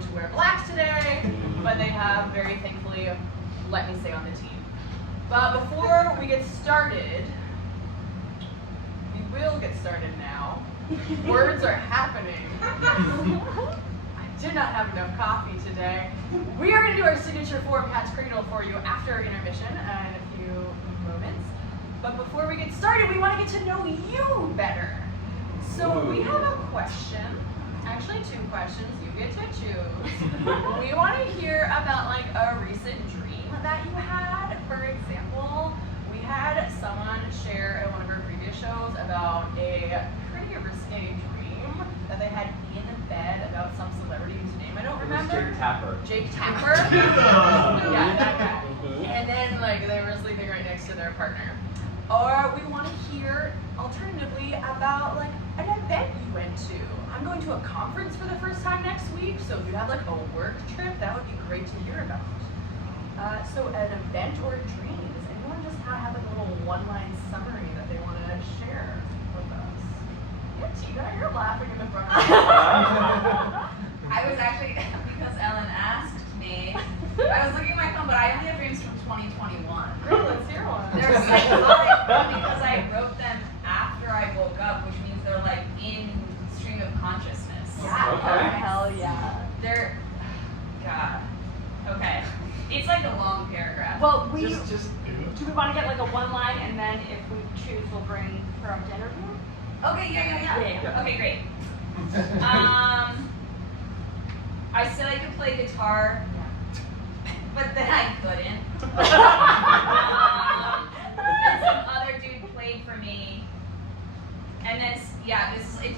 to wear black today, but they have very thankfully let me stay on the team. But before we get started, we will get started now. Words are happening. I did not have enough coffee today. We are going to do our signature for Pat's Cradle for you after intermission in a few moments. But before we get started, we want to get to know you better. So we have a question, actually 2 questions, you get to choose. We want to hear about like a recent dream that you had. For example, we had someone share in one of our previous shows about a pretty risque dream that they had in bed about some celebrity whose name I don't remember. Jake Tapper. Jake Tapper? Yeah, that guy. And then like they were sleeping right next to their partner. Or we want to hear, alternatively, about like an event you went to. I'm going to a conference for the first time next week, so if you have like a work trip, that would be great to hear about. So an event or a dream, does anyone just have like a little one-line summary that they want to share with us? Yeah, Tina, you're laughing in the front. I was actually, because Ellen asked me, I was looking at my phone, but I only have dreams from 2021. Great, let's hear one. They're psychotic because I wrote them after I woke up, which means they're like in stream of consciousness. Yeah. Okay. Hell yeah. They're, God. Okay. It's like a long paragraph. Well, do Just we want to get like a one line, and then if we choose, we'll bring her up to interview? Okay, yeah. Yeah. Okay, great. I said I could play guitar, but then I couldn't. And some other dude played for me. And then, it's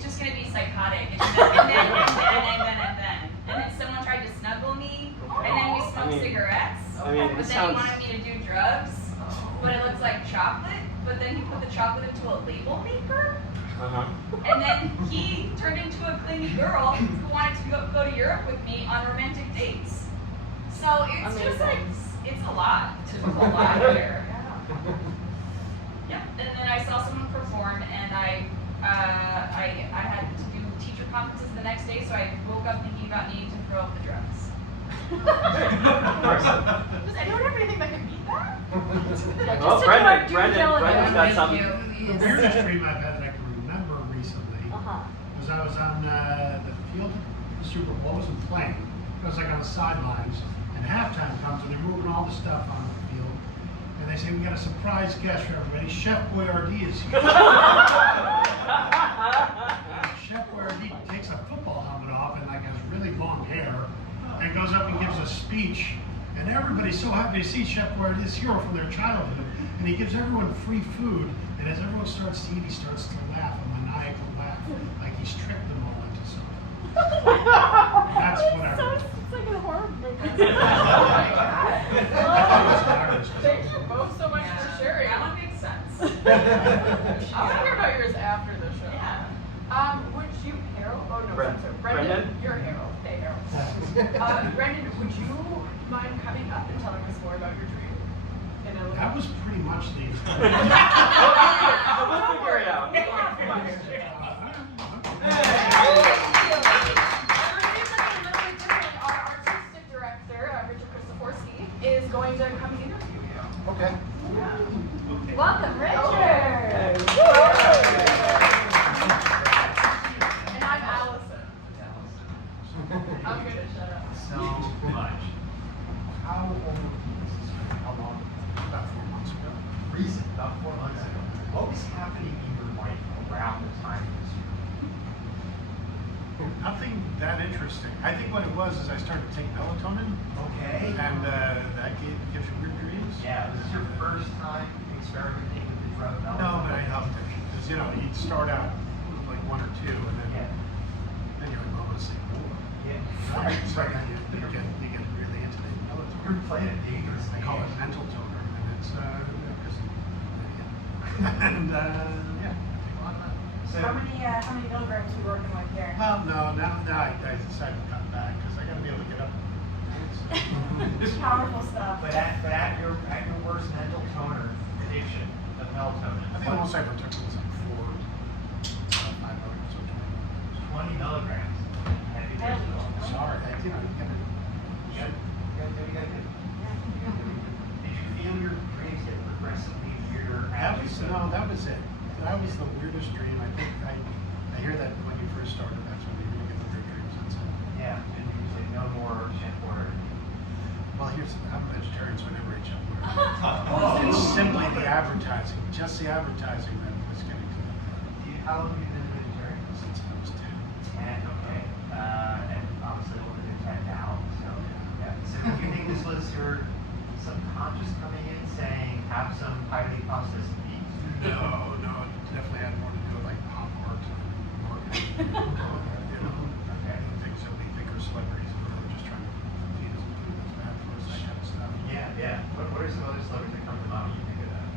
just gonna be psychotic. And then. And then someone tried to snuggle me, and then we smoked cigarettes. I mean, But then he wanted me to do drugs, but it looks like chocolate. But then he put the chocolate into a label maker. And then he turned into a clingy girl who wanted to go to Europe with me on romantic dates. So it's just like, it's a lot. There's a whole lot here. Yeah. And then I saw someone perform, and I had to do teacher conferences the next day, so I woke up thinking about needing to throw up the drugs. Does anyone have anything that can beat that? Well, Brendan's got some. Thank you. The weirdest dream I've had that I can remember recently was I was on the field. The Super Bowl wasn't playing. I was like on the sidelines, and halftime comes, and they're moving all the stuff on the field. And they say, we got a surprise guest for everybody. Chef Boyardee is here. Chef Boyardee takes a football helmet off and like has really long hair, and goes up and gives a speech. And everybody's so happy to see Chef Boyardee, this hero from their childhood. And he gives everyone free food. And as everyone starts to eat, he starts to laugh, a maniacal laugh, like he's tricked them all into something. That's what I remember. It's like a horror movie. I thought it was hilarious. Thank you both so much for sharing. That one makes sense. I want to hear about yours after the show. Yeah. Would you, Harold? Oh no, Brendan. sorry. Brendan, you're Harold. Hey, Harold. Brendan, would you mind coming up and telling us more about your dream? That was pretty much the We'll figure it out. Our artistic director, Richard Christoforski, is going to come interview you. Okay. Welcome, Richard. And I'm Allison. I'm going to shut up. So much. How long? About 4 months ago. Recent, about 4 months ago. What was happening in your life around the time of this year? Nothing that interesting. I think what it was is I started to take melatonin, Okay. and that gives you weird dreams. Yeah, this is your first time experimenting with the drug. No, but I helped it. Because, you'd start out with like 1 or 2, and then you're like, oh, let's see more. Yeah. So then you get really into the melatonin. You're playing a dangerous I call it game. mental toner, and it's, and yeah, take a lot of that. So, How many milligrams are you working with here? Well, no, now I decided to cut back because I got to be able to get up. Powerful stuff. but at your worst mental toner addiction of melatonin, I think the most I ever took was like 5 milligrams or 20 milligrams. Heavy dose. Sorry, I didn't. here's I'm a vegetarian, so I never ate Chef Boyardee. It's simply the advertising, just the advertising that was getting to me. How long have you been a vegetarian? Since I was 10. 10, okay. And obviously older than 10 now, so yeah. So do you think this was your subconscious coming in saying, have some highly processed meat? No, it definitely had more to do with like pop art and marketing. Okay. Things that we think are celebrities and really just trying to feed us food that's bad for us, that kind of stuff. Yeah. What are some other celebrities that come to mind when you think of that?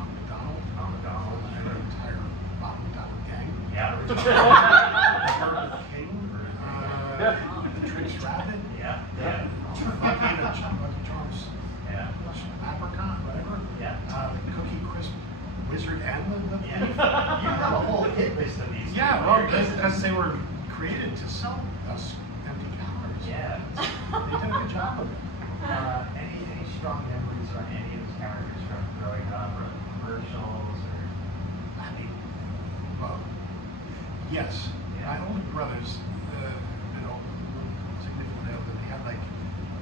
McDonald. McDonald. Our entire McDonald gang. Yeah. Burger King. Trix Rabbit. Yeah. Charles. Yeah. Apricot, whatever. Yeah. Cookie Crisp Wizard and the Yeah. You have a whole hit list of these. Yeah, well, because they were created to sell us empty calories. Yeah. They did a good job of it. Any strong memories on any of those characters from growing up, or commercials, or? I mean, well, yes. Yeah. My older brothers, significantly older, they had like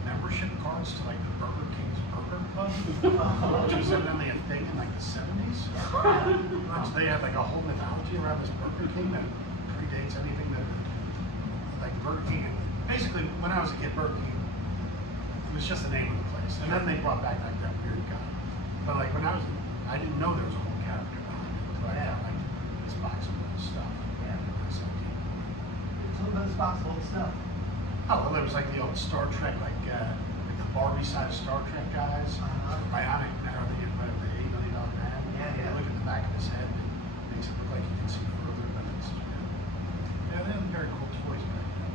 membership cards to like the Burger King's Burger Club, which was evidently a thing in like the 70s. Which they had like a whole mythology around this Burger King that predates anything that, like Burger King. And basically, when I was a kid, Burger King, it was just the name of the place. And then they brought back like that weird guy. But like when I didn't know there was a whole character behind it. So I got like this box of little stuff. Yeah. So, It's a little bit of possible stuff. oh, well, there was like the old Star Trek, like the Barbie-sized Star Trek guys. Bionic, now they get the $8 million man. Yeah. You look at the back of his head, it makes it look like you can see further, but it's, yeah, they had very cool toys back then.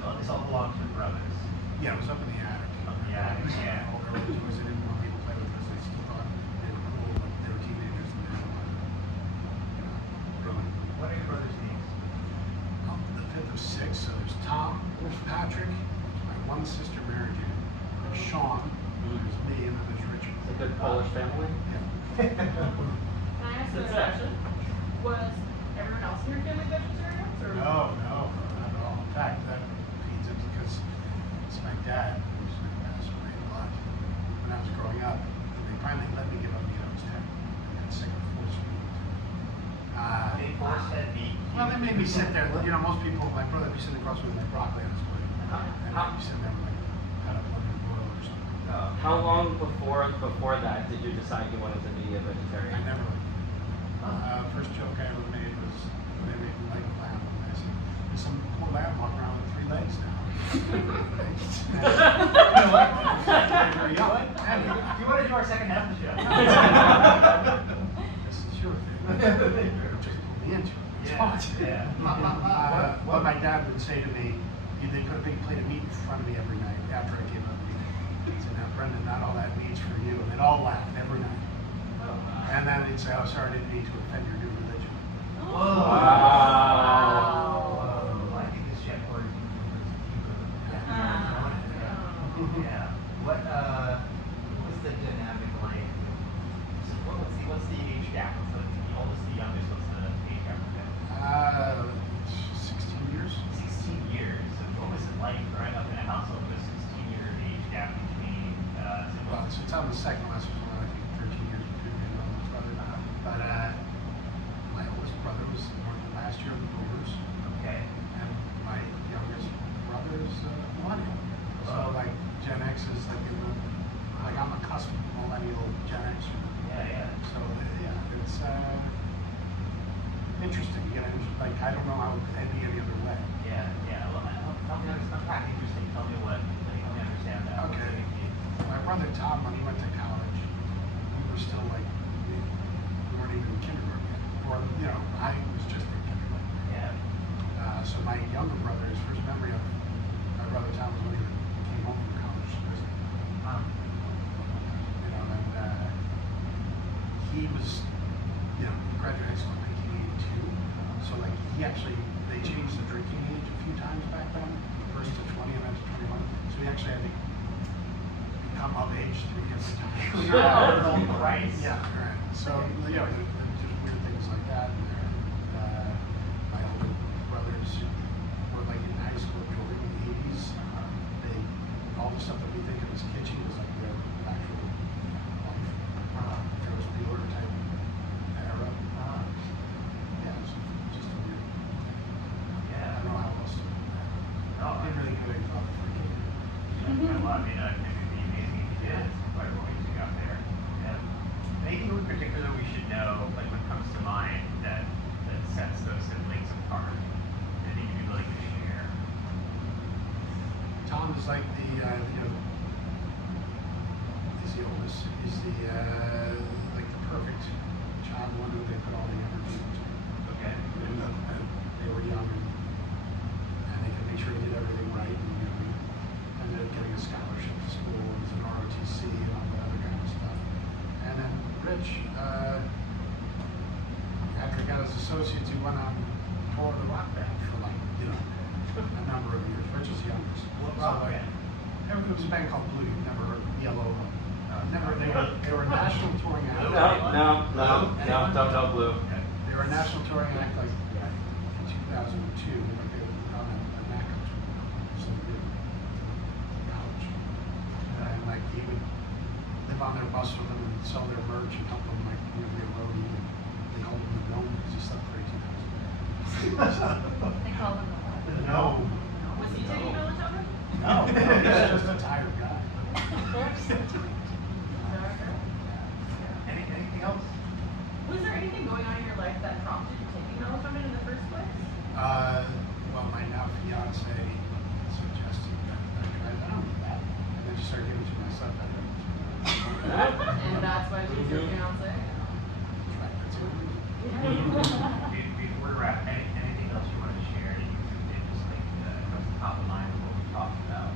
So this all belongs to the brothers. Yeah, it was up in the attic. Up in the attic, yeah. All their old toys they didn't want people to play with because they still thought they were cool, but they were teenagers and they didn't want to, ruin it. What are your brothers' names? The fifth of six, so there's Tom, there's Patrick, my one sister Mary Jane, there's Sean, there's me, and then there's Richard. It's a good Polish family. Yeah. Can I ask you a question? Was everyone else in your family vegetarians? Or? No, not at all. In fact, that feeds into because it's my dad who's passed away a lot. When I was growing up, they finally let me give up meat. I was 10. I got sick of force feeding. They force-fed meat. Well, they made me sit there. You know, most people, my brother would be sitting across from me with broccoli on his plate. And I'd be sitting there with like cut up lemon boil or something. How long before that did you decide you wanted to be a vegetarian? I never. First joke I ever made was when they made me like a lamb. And I said, "There's some poor lamb walking around with 3 legs now." You know what? Very young. You want to do our second half of the show? This is your thing. Just pull me into it. It's fine. What my dad would say to me, they put a big plate of meat in front of me every night after I gave up meat. He said, "Now, Brendan, not all that meat's for you." And they'd all laugh every night. And then he'd say, "Oh, sorry, I didn't mean to offend your new religion." Whoa. Wow. I think this chef order is Yeah. What's the dynamic like? What's the age gap? What's the oldest, the youngest? What's the age gap? 16 years. 16 years. So what was it like growing up in a household with a 16-year age gap between Well, siblings? since I'm the second oldest, was I think 13 years between me and my oldest brother. But my oldest brother was born last year of the Boomers, Okay. and my youngest brother is millennial. So like Gen X is like I'm a cusp millennial Gen X. Yeah. So yeah, it's interesting. You know, like I don't know how it'd be any other way. Yeah. Well, help me understand. Unpack interesting. Tell me help me understand that. Okay. My brother Tom, when he went to college, we were still like we weren't even in kindergarten yet. Or I was just in kindergarten. Yeah. So my younger brother, his first memory of my brother Tom was when he came home from college to visit. And he was, he graduated high school in 1982. So like they changed the drinking age a few times back then, first to 20 and then to 21. So he actually had to become of age 3 different times. Right. Yeah, right. So there's weird things like that. And my older brothers were like in high school during the 80s. All the stuff that we Well, I mean, it would be amazing if you did. It's quite amazing out there. Anything in particular we should know, like what comes to mind that sets those siblings apart? Anything you'd be willing to share? Tom is like the, he's the oldest. He's the, like the perfect child one who they put all the energy into. Okay. And they were young and they could make sure he did everything right. And, he ended up getting a scholarship to school and was an ROTC and all that other kind of stuff. And then Rich, after he got his associates, he went on tour of the rock band for like, a number of years. Rich was the youngest. What rock band? It was a band called Blue. You've never heard Yellow. Never. They were a national touring act. No, don't tell Blue. They were a national touring act like in 2002. Like they were on a NACA tour. So they did college. And like he would live on their bus with them and sell their merch and help them like be a roadie. And they called him the gnome because he slept for 18 hours. They call them the The gnome. Was he taking melatonin? No, he's just a tired guy. Anything else? Was there anything going on in your life that prompted you taking melatonin in the first place? Well, my now fiance suggested that I try that on with that, and then she started giving it to my son. And that's why she's your fiance? Tried that too. Before we wrap, anything else you want to share that you think just like comes top of mind of what we talked about?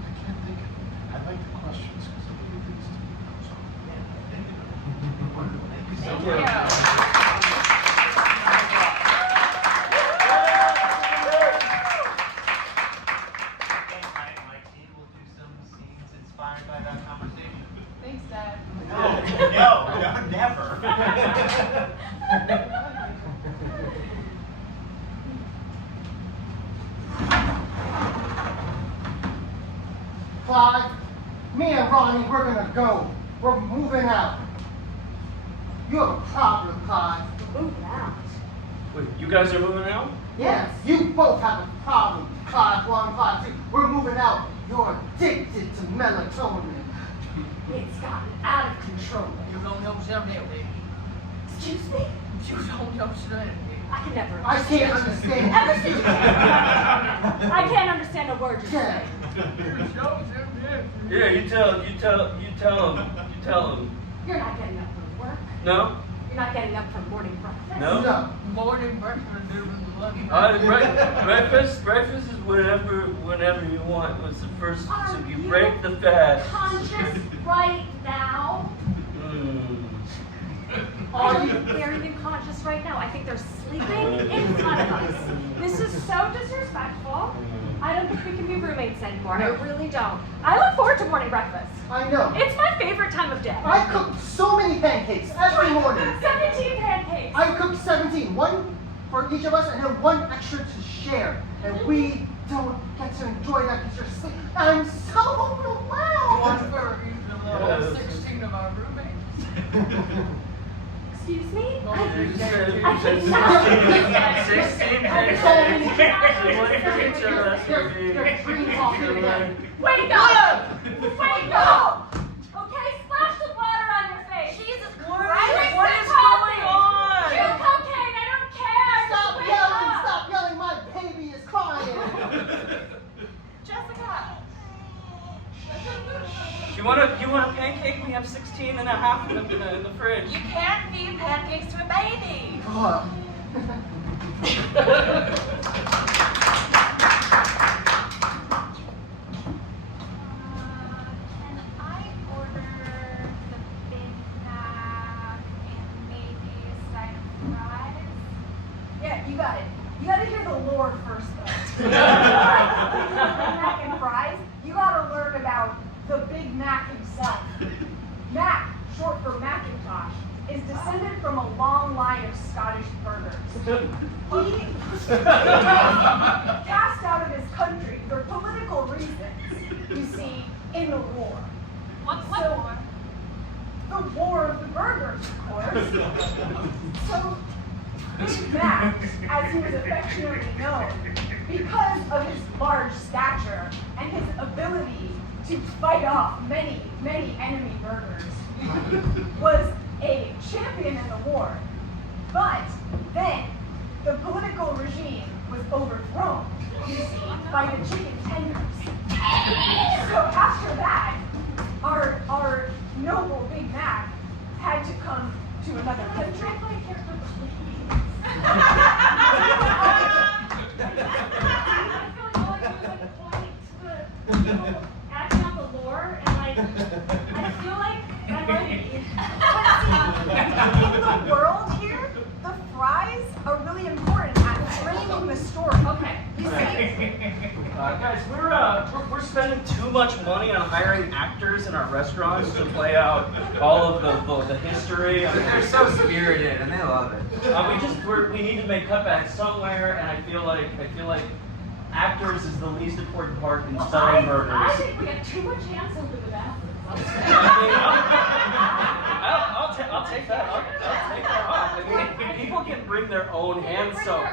I can't think of it. I like the questions because they give me things to do. So, Thank you. Thank you so Thank much. you. My team will do some scenes inspired by that conversation. Thanks, Dad. No, never. Clyde, me and Ronnie, we're gonna go. We're moving out. You have a problem, Clyde. Moving out. Wait, you guys are moving out? Yes, you both have a problem, Clyde 1, Clyde 2. We're moving out. You're addicted to melatonin. It's gotten out of control. You don't know something. Excuse me? You don't know something. I can never I can't understand. Ever since you came. I can't understand a word you're Yeah. saying. Yeah, you tell him. You're not getting up for work. No? You're not getting up for morning breakfast. No? No. Morning breakfast is Breakfast is whenever you want. It's the first, so you break the fast. Conscious right now? Are you? They're even conscious right now. I think they're sleeping in front of us. This is so disrespectful. I don't think we can be roommates anymore. I really don't. I look forward to morning breakfast. I know. It's my favorite time of day. I cook so many pancakes every morning. 17 pancakes. I cook 17, one for each of us, and then one extra to share. And we don't get to enjoy that because you're asleep. I'm so overwhelmed. for even 16 of our roommates. Excuse me? You said I cannot. 16 They're green coffee again. Wake up! Wake up! Okay, splash some water on your face. Jesus Christ! What is going on? Chew cocaine, I don't care. Stop Just wake yelling! up. Stop yelling! My baby is crying. Jessica! You want a pancake? We have 16 and a half in the fridge. You can't feed pancakes to a baby! Oh. Can I order the Big Mac and maybe a side of fries? Yeah, you got it. You gotta hear the lore first, though. Big Mac and fries, you gotta learn about the Big Mac himself. Mac, short for Macintosh, is descended from a long line of Scottish burghers. He cast out of his country for political reasons, you see, in the war. What So- war? The war of the burgers, of course. So Big Mac, as he was affectionately known, because of his large stature and his ability to fight off many, many enemy burgers, was a champion in the war. But then the political regime was overthrown, you see, by the chicken tenders. So after that, our noble Big Mac had to come to another country. Acting out the lore and like, I feel like I'm In the world here, the fries are really important at framing the story. Okay. You see? Guys, we're spending too much money on hiring actors in our restaurants to play out all of the history. They're so spirited and they love it. We need to make cutbacks somewhere, and I feel like actors is the least important part in selling burgers. I think we got too much hands over the bathroom. I'll take that. I'll take that off. I mean, people can bring their own hand soap.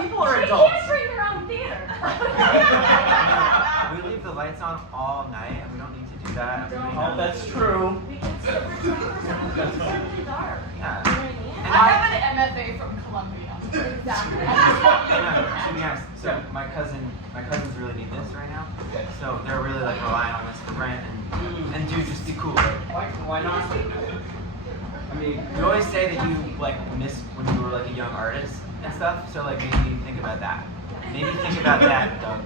People are They adults. can't bring their own theater. We leave the lights on all night and we don't need to do that. Everybody knows. That's true. Because it's really dark. Yeah. You know what I mean? I have an MFA from Columbia. Exactly. To be honest, so my cousins really need this right now. So they're really like relying on us for rent and dude, just be cool. Why not? I mean, you always say that you like miss when you were like a young artist and stuff. So like maybe think about that. Maybe think about that, Doug.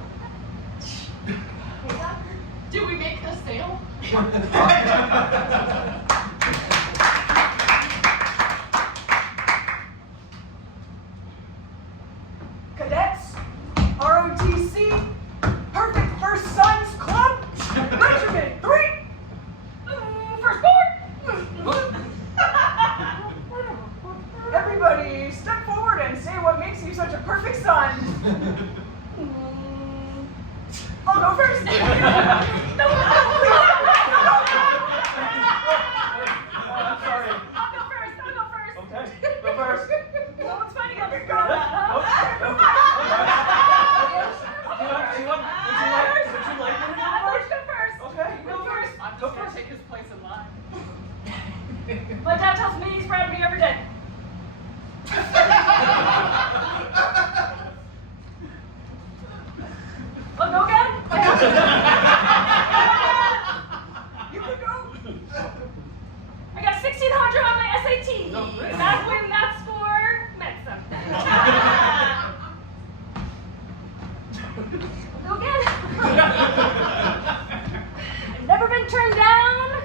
Did we make the sale? Cadets, ROTC, Perfect First Sons Club, Regiment 3, Firstborn. Everybody, step forward and say what makes you such a perfect son. I'll go first. No, please. I'm sorry. I'll go first. Okay, go first. No one's fighting over Would you like me to go first? Okay, Go first. I'm Go just gonna first. take his place in line. My dad tells me he's proud of me every day. I'll go again? You can go. I got 1,600 on my SAT. No, really? That's when that's for medicine. I'll go again. I've never been turned down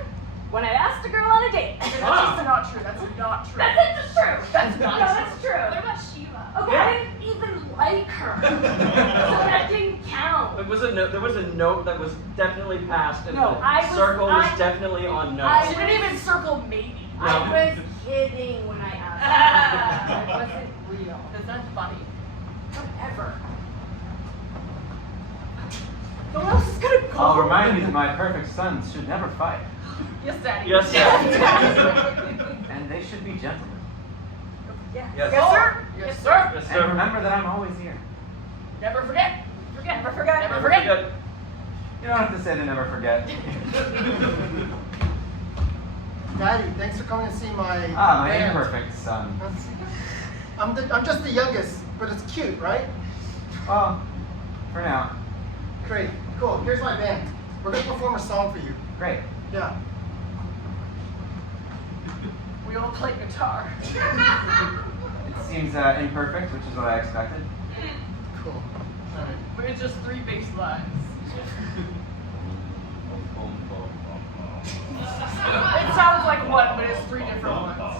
when I asked a girl on a date. That's just not true. That's not true. That's true. That's not No, true. that's true. What about Sheila? Okay, I didn't even like her. So that didn't count. There was a note that was definitely passed, and No, the circle was definitely on no. She didn't even circle maybe. I was kidding when I asked her. It wasn't real. Is that funny? Whatever. No one else is gonna go. I'll remind you that my perfect sons should never fight. Yes, Daddy. Yes, Daddy. And they should be gentlemen. Yes, Yes. sir. Yes, sir. Yes, And sir. remember that I'm always here. Never forget. Never forget. Never forget. You don't have to say to never forget. Daddy, thanks for coming to see my My band. imperfect son. I'm just the youngest, but it's cute, right? Well, for now. Great. Cool. Here's my band. We're gonna perform a song for you. Great. Yeah. We all play guitar. It seems imperfect, which is what I expected. Cool. All right. But it's just 3 bass lines. It sounds like one, but it's 3 different ones.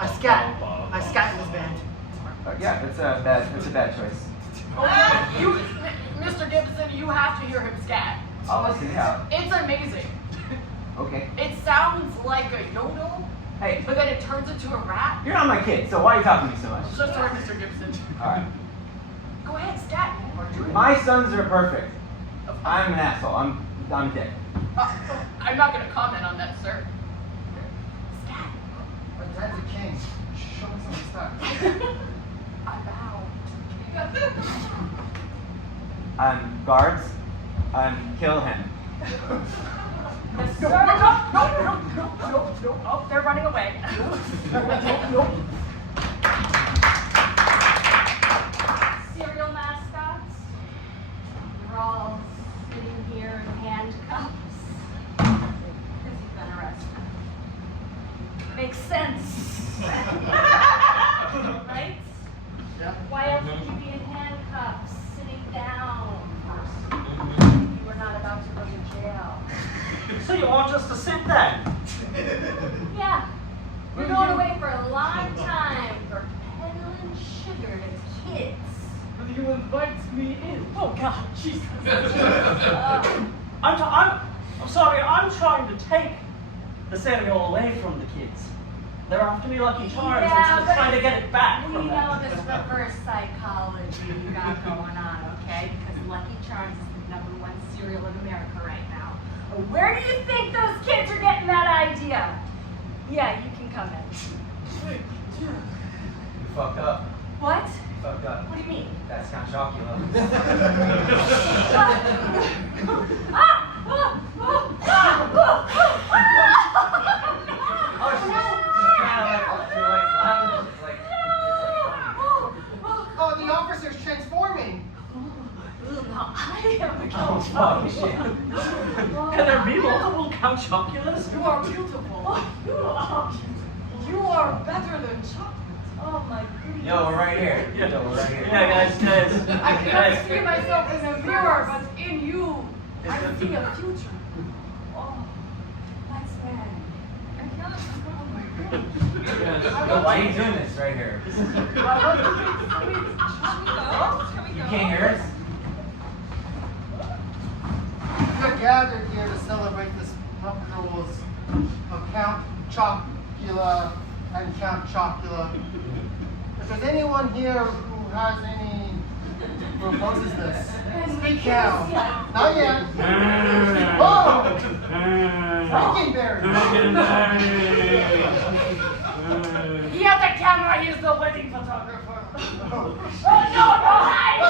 I scat in this band. Yeah, it's a bad choice. You, Mr. Gibson, you have to hear him scat. I'll listen, yeah. It's amazing. Okay. It sounds like a yodel, Hey, but then it turns into a rap. you're not my kid, so why are you talking to me so much? So sorry, Mr. Gibson. Alright. Go ahead, scat. Or do it. My sons are perfect. I'm an asshole. I'm a dick. I'm not going to comment on that, sir. My dad's a king. Show me some respect. I bow. Guards, kill him. No, no, no, no, no, no, no, no. Oh, they're running away. Cereal mascots, you're all sitting here in handcuffs because you've been arrested. Makes sense. Right? Yeah. Why else would you be in handcuffs, sitting down? If you were not about to go to jail. So you want us to sit then? Yeah. We're going away for a long time for peddling sugar to kids. Will you invite me in? Oh God, Jesus. I'm sorry, I'm trying to take the cereal away from the kids. They're after me Lucky Charms, Yeah, and so but they're trying to get it back We from know them. this reverse psychology you got going on, okay? Because Lucky Charms is the #1 cereal in America right now. Where do you think those kids are getting that idea? Yeah, you can come in. You fucked up. What? You fucked up. What do you mean? That's Count Chocula. Oh, the officer's transforming. Now I am a Oh, Count fuck, Chocula. shit. Can there be multiple Count Choculas? You are beautiful. You are better than chocolate. Oh my goodness. Yo, we're right here. Yo, we're right here. Yeah, guys. I cannot see myself in a mirror, but in you, I see a future. Oh, that's man. Why are you doing this right here? You can't hear us? We're gathered here to celebrate this nuptials of Count Chocula and Count Chocula. If there's anyone here who has any who opposes this, speak now. Not yet. Oh! Frankenberry! He has a camera, he is the wedding photographer. Oh no, no, hide!